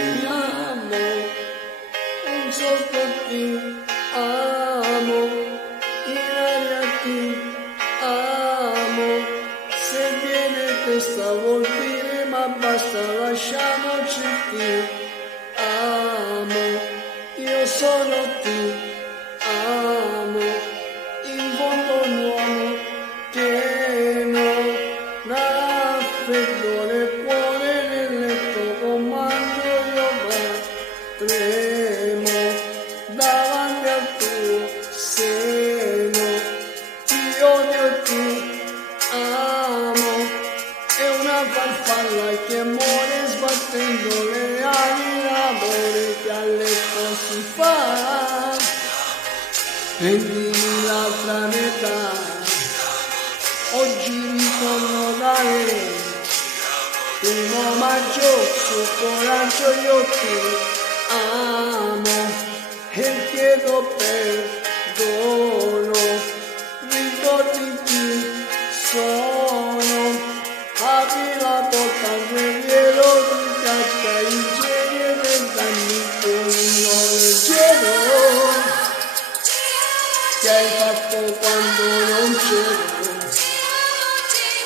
amo, un solo ti amo, in aria ti amo, se viene questa vuol dire ma basta lasciamoci ti amo, io sono ti amo, in fondo un uomo pieno, l'affetto nel cuore nel letto comando io tremo davanti al tuo seno, ti odio ti amo, è una farfalla che muore sbattendo le ali, l'amore che a letto si fa, prendimi l'altra metà, oggi ritorno da lei, 1 maggio su coraggio io ti amo e chiedo perdono, ricordi chi sono, apri la porta al guerriero di carta in genere per darmi il pugno leggero che hai fatto quando non c'ero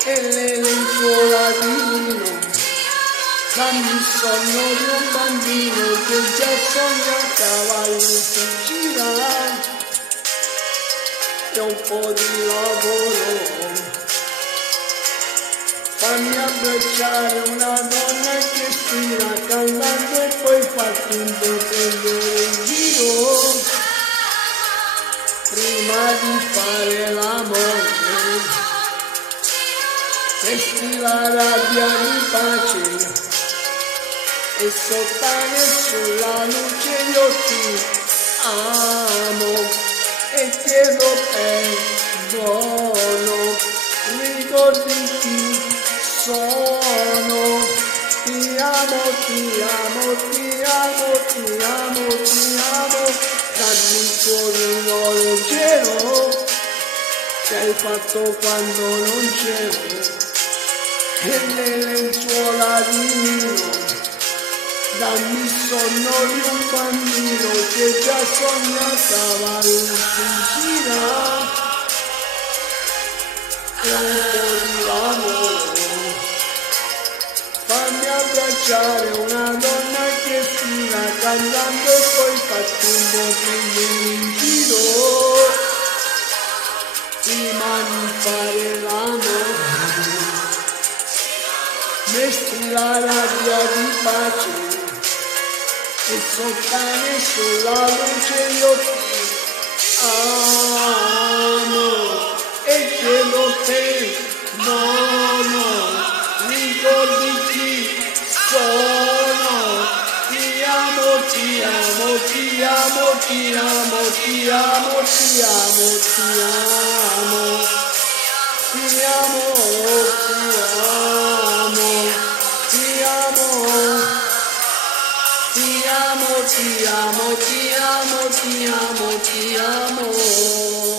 e le lenzuola di lino, dammi il sonno di un bambino che già sogna a cavallo si gira e un po' di lavoro, fammi abbracciare una donna che stira cantando e poi farti un po' prendere in giro prima di fare l'amore, vesti la rabbia di pace e sottane sulla luce io ti amo e chiedo perdono, ricordi chi sono, ti amo, ti amo, ti amo, ti amo, ti amo, dammi il tuo vino leggero che hai fatto quando non c'ero e le lenzuola di lino, dammi il sonno di un bambino che già sogna a cavallo si gira e un po' di lavoro, fammi abbracciare una donna che stila cantando e poi fatti un po' prendere in giro prima di fare l'amore, vesti la rabbia di pace e sottane sulla luce io ti amo e chiedo perdono, ricordi chi sono, ti amo, ti amo, ti amo, ti amo, ti amo, ti amo, ti amo, ti amo, ti amo, ti amo, ti amo, ti amo, ti amo, ti amo, ti amo.